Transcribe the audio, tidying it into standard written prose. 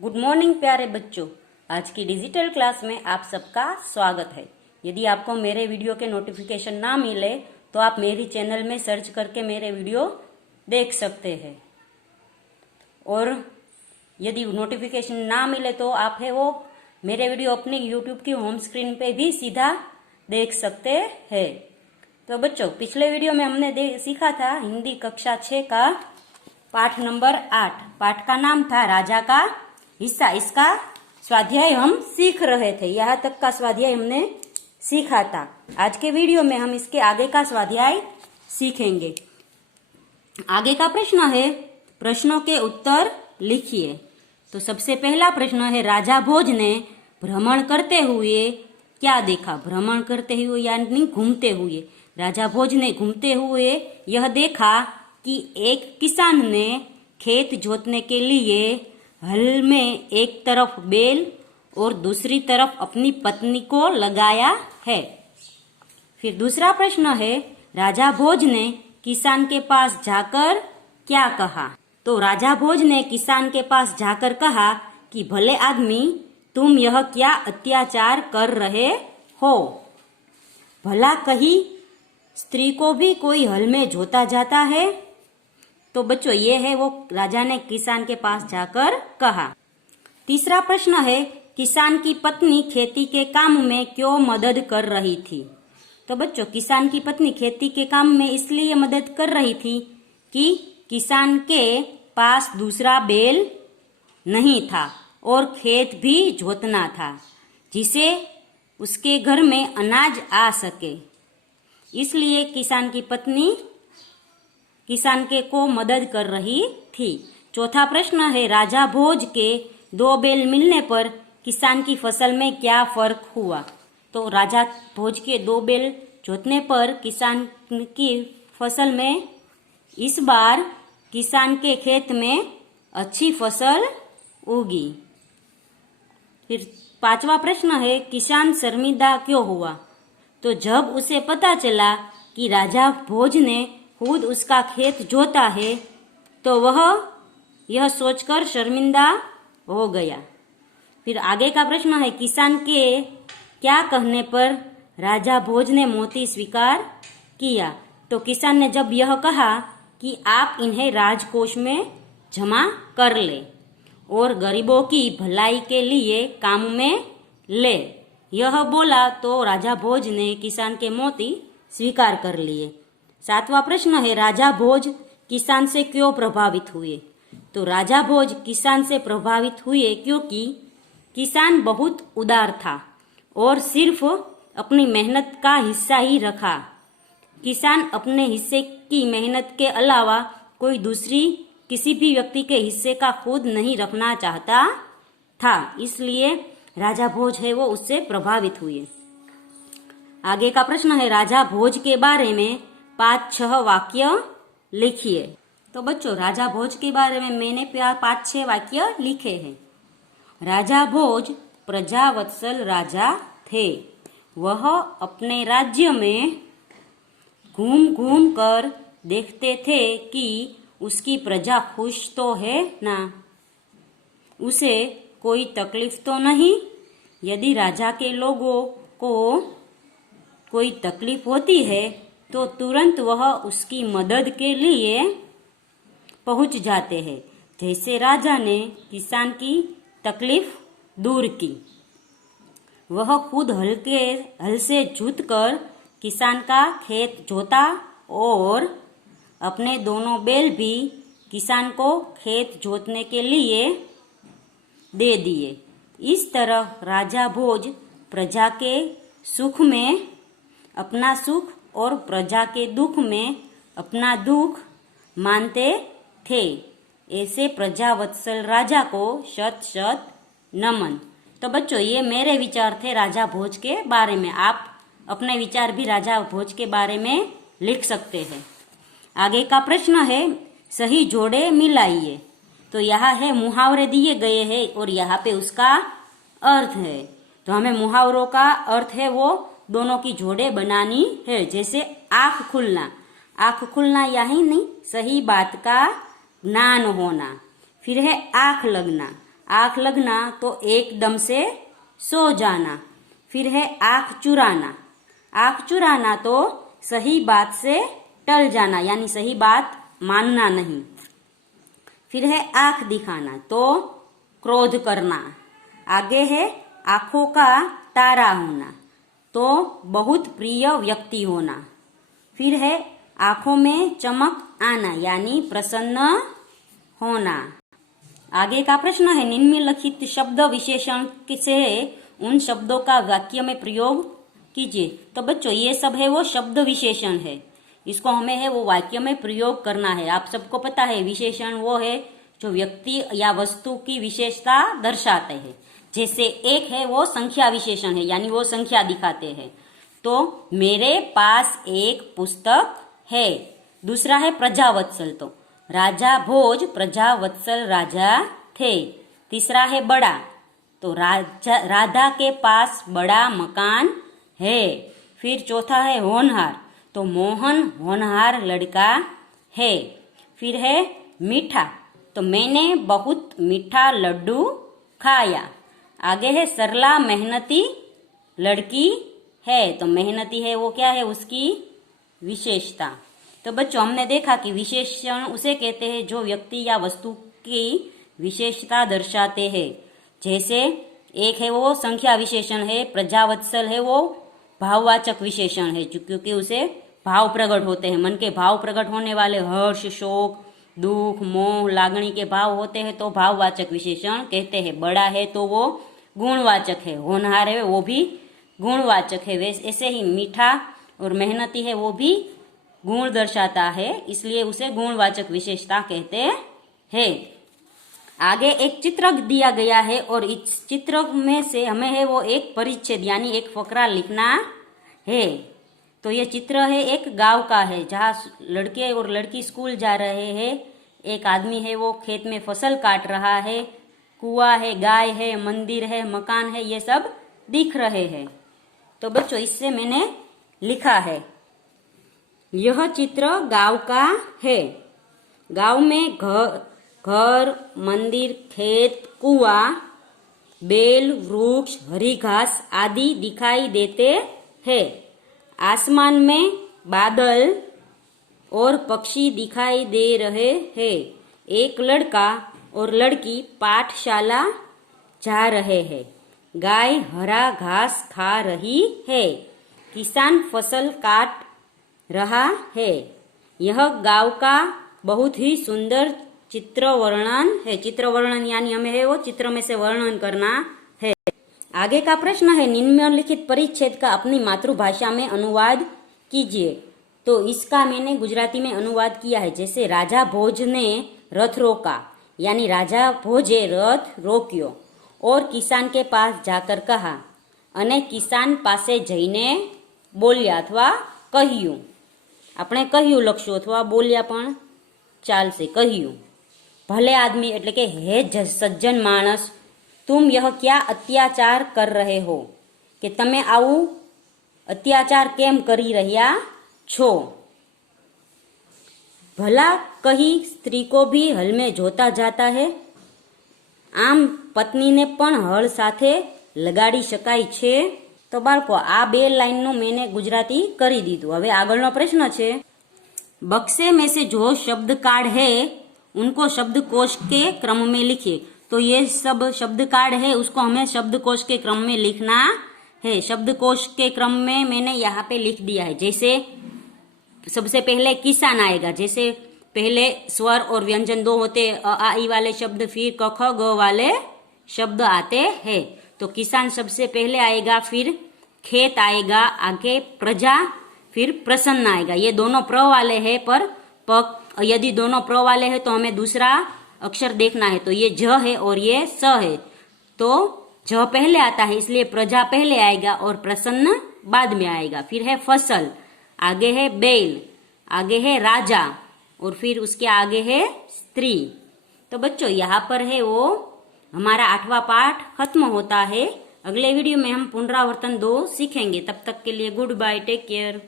Good morning प्यारे बच्चों। आज की डिजिटल क्लास में आप सबका स्वागत है। यदि आपको मेरे वीडियो के नोटिफिकेशन ना मिले तो आप मेरी चैनल में सर्च करके मेरे वीडियो देख सकते हैं, और यदि नोटिफिकेशन ना मिले तो आप है वो मेरे वीडियो अपनी यूट्यूब की होम स्क्रीन पे भी सीधा देख सकते हैं। तो बच्चों, पिछले वीडियो में हमने सीखा था हिंदी कक्षा 6 का पाठ नंबर 8। पाठ का नाम था राजा का हिस्सा। इसका स्वाध्याय हम सीख रहे थे, यहाँ तक का स्वाध्याय हमने सीखा था। आज के वीडियो में हम इसके आगे का स्वाध्याय सीखेंगे। आगे का प्रश्न है, प्रश्नों के उत्तर लिखिए। तो सबसे पहला प्रश्न है, राजा भोज ने भ्रमण करते हुए क्या देखा? भ्रमण करते हुए यानी घूमते हुए। राजा भोज ने घूमते हुए यह देखा कि एक किसान ने खेत जोतने के लिए हल में एक तरफ बैल और दूसरी तरफ अपनी पत्नी को लगाया है। फिर दूसरा प्रश्न है, राजा भोज ने किसान के पास जाकर क्या कहा? तो राजा भोज ने किसान के पास जाकर कहा कि भले आदमी, तुम यह क्या अत्याचार कर रहे हो? भला कहीं स्त्री को भी कोई हल में जोता जाता है? तो बच्चों, ये है वो राजा ने किसान के पास जाकर कहा। तीसरा प्रश्न है, किसान की पत्नी खेती के काम में क्यों मदद कर रही थी? तो बच्चों, किसान की पत्नी खेती के काम में इसलिए मदद कर रही थी कि किसान के पास दूसरा बैल नहीं था और खेत भी जोतना था, जिसे उसके घर में अनाज आ सके। इसलिए किसान की पत्नी किसान के को मदद कर रही थी। चौथा प्रश्न है, राजा भोज के 2 बैल मिलने पर किसान की फसल में क्या फर्क हुआ? तो राजा भोज के 2 बैल जोतने पर किसान की फसल में इस बार किसान के खेत में अच्छी फसल उगी। फिर पांचवा प्रश्न है, किसान शर्मिंदा क्यों हुआ? तो जब उसे पता चला कि राजा भोज ने खुद उसका खेत जोता है तो वह यह सोचकर शर्मिंदा हो गया। फिर आगे का प्रश्न है, किसान के क्या कहने पर राजा भोज ने मोती स्वीकार किया? तो किसान ने जब यह कहा कि आप इन्हें राजकोष में जमा कर ले और गरीबों की भलाई के लिए काम में ले, यह बोला तो राजा भोज ने किसान के मोती स्वीकार कर लिए। सातवां प्रश्न है, राजा भोज किसान से क्यों प्रभावित हुए? तो राजा भोज किसान से प्रभावित हुए क्योंकि किसान बहुत उदार था और सिर्फ अपनी मेहनत का हिस्सा ही रखा। किसान अपने हिस्से की मेहनत के अलावा कोई दूसरी किसी भी व्यक्ति के हिस्से का खुद नहीं रखना चाहता था, इसलिए राजा भोज है वो उससे प्रभावित हुए। आगे का प्रश्न है, राजा भोज के बारे में 5-6 वाक्य लिखिए। तो बच्चों, राजा भोज के बारे में मैंने 5-6 वाक्य लिखे हैं। राजा भोज प्रजावत्सल राजा थे। वह अपने राज्य में घूम घूम कर देखते थे कि उसकी प्रजा खुश तो है ना, उसे कोई तकलीफ तो नहीं। यदि राजा के लोगों को कोई तकलीफ होती है तो तुरंत वह उसकी मदद के लिए पहुंच जाते हैं, जैसे राजा ने किसान की तकलीफ दूर की। वह खुद हल से जोतकर किसान का खेत जोता और अपने दोनों बैल भी किसान को खेत जोतने के लिए दे दिए। इस तरह राजा भोज प्रजा के सुख में अपना सुख और प्रजा के दुख में अपना दुख मानते थे। ऐसे प्रजावत्सल राजा को शत शत नमन। तो बच्चों, ये मेरे विचार थे राजा भोज के बारे में। आप अपने विचार भी राजा भोज के बारे में लिख सकते हैं। आगे का प्रश्न है, सही जोड़े मिलाइए। तो यहाँ है मुहावरे दिए गए हैं और यहाँ पे उसका अर्थ है। तो हमें मुहावरों का अर्थ है वो दोनों की जोड़े बनानी है। जैसे आंख खुलना, आंख खुलना यही नहीं, सही बात का ज्ञान होना। फिर है आंख लगना, आंख लगना तो एकदम से सो जाना। फिर है आंख चुराना। आंख चुराना तो सही बात से टल जाना, यानी सही बात मानना नहीं। फिर है आंख दिखाना तो क्रोध करना। आगे है आंखों का तारा होना तो बहुत प्रिय व्यक्ति होना। फिर है आंखों में चमक आना, यानी प्रसन्न होना। आगे का प्रश्न है निम्नलिखित शब्द विशेषण से उन शब्दों का वाक्य में प्रयोग कीजिए। तो बच्चों ये सब है वो शब्द विशेषण है, इसको हमें है वो वाक्य में प्रयोग करना है। आप सबको पता है विशेषण वो है जो व्यक्ति या वस्तु की विशेषता दर्शाते हैं। जैसे एक है वो संख्या विशेषण है, यानी वो संख्या दिखाते हैं। तो मेरे पास एक पुस्तक है। दूसरा है प्रजावत्सल, तो राजा भोज प्रजावत्सल राजा थे। तीसरा है बड़ा, तो राधा के पास बड़ा मकान है। फिर चौथा है होनहार, तो मोहन होनहार लड़का है। फिर है मीठा, तो मैंने बहुत मीठा लड्डू खाया। आगे है सरला मेहनती लड़की है, तो मेहनती है वो क्या है उसकी विशेषता। तो बच्चों हमने देखा कि विशेषण उसे कहते हैं जो व्यक्ति या वस्तु की विशेषता दर्शाते हैं। जैसे एक है वो संख्या विशेषण है, प्रजावत्सल है वो भाववाचक विशेषण है क्योंकि उसे भाव प्रकट होते हैं, मन के भाव प्रकट होने वाले हर्ष, शोक, दुख, मोह, लागणी के भाव होते हैं तो भाववाचक विशेषण कहते हैं। बड़ा है तो वो गुणवाचक है, होनहार है वो भी गुणवाचक है। वैसे ऐसे ही मीठा और मेहनती है वो भी गुण दर्शाता है, इसलिए उसे गुणवाचक विशेषता कहते हैं। आगे एक चित्र दिया गया है और इस चित्र में से हमें है वो एक परिच्छेद यानी एक फकरा लिखना है। तो ये चित्र है एक गांव का है जहाँ लड़के और लड़की स्कूल जा रहे हैं। एक आदमी है वो खेत में फसल काट रहा है। कुआं है, गाय है, मंदिर है, मकान है, ये सब दिख रहे हैं। तो बच्चों इससे मैंने लिखा है यह चित्र गांव का है। गांव में घर, मंदिर, खेत, कुआं, बेल, वृक्ष, हरी घास आदि दिखाई देते हैं। आसमान में बादल और पक्षी दिखाई दे रहे हैं। एक लड़का और लड़की पाठशाला जा रहे हैं। गाय हरा घास खा रही है। किसान फसल काट रहा है। यह गांव का बहुत ही सुंदर चित्र वर्णन है। चित्र वर्णन यानी हमें है वो चित्र में से वर्णन करना है। आगे का प्रश्न है निम्नलिखित परिच्छेद का अपनी मातृभाषा में अनुवाद कीजिए। तो इसका मैंने गुजराती में अनुवाद किया है। जैसे राजा भोज ने रथ रोका, यानी राजा भोजे रथ रोक्यो और किसान के पास जाकर कहा અને કિસાન પાસે જઈને બોલ્યા અથવા કહ્યું। આપણે કહ્યું લખશું અથવા બોલ્યા પણ ચાલશે। કહ્યું ભલે आदमी એટલે કે હે સજ્જન માણસ तुम यह क्या अत्याचार कर रहे हो, કે તમે આવું અત્યાચાર કેમ કરી રહ્યા છો। भला कही स्त्री को भी हल में जोता जाता है। આમ પત્નીને પણ હળ સાથે લગાડી શકાય છે। તો બાળકો આ બે લાઈનનું મેને ગુજરાતી કરી દીધું। હવે આગળનો પ્રશ્ન છે बक्से में से जो शब्द कार्ड है उनको शब्दकोश के क्रम में लिखिए। तो ये सब शब्द कार्ड है उसको हमें शब्दकोश के क्रम में लिखना है। शब्दकोश के क्रम में मैंने यहाँ पे लिख दिया है। जैसे सबसे पहले किसान आएगा। जैसे पहले स्वर और व्यंजन दो होते अ आ ई वाले शब्द, फिर क ख ग वाले शब्द आते हैं। तो किसान सबसे पहले आएगा, फिर खेत आएगा, आगे प्रजा, फिर प्रसन्न आएगा। ये दोनों प्र वाले हैं, पर यदि दोनों प्र वाले हैं तो हमें दूसरा अक्षर देखना है। तो ये ज है और ये स है, तो ज पहले आता है इसलिए प्रजा पहले आएगा और प्रसन्न बाद में आएगा। फिर है फसल, आगे है बैल, आगे है राजा और फिर उसके आगे है स्त्री। तो बच्चों यहाँ पर है वो हमारा 8वां पाठ खत्म होता है। अगले वीडियो में हम पुनरावर्तन 2 सीखेंगे। तब तक के लिए गुड बाय, टेक केयर।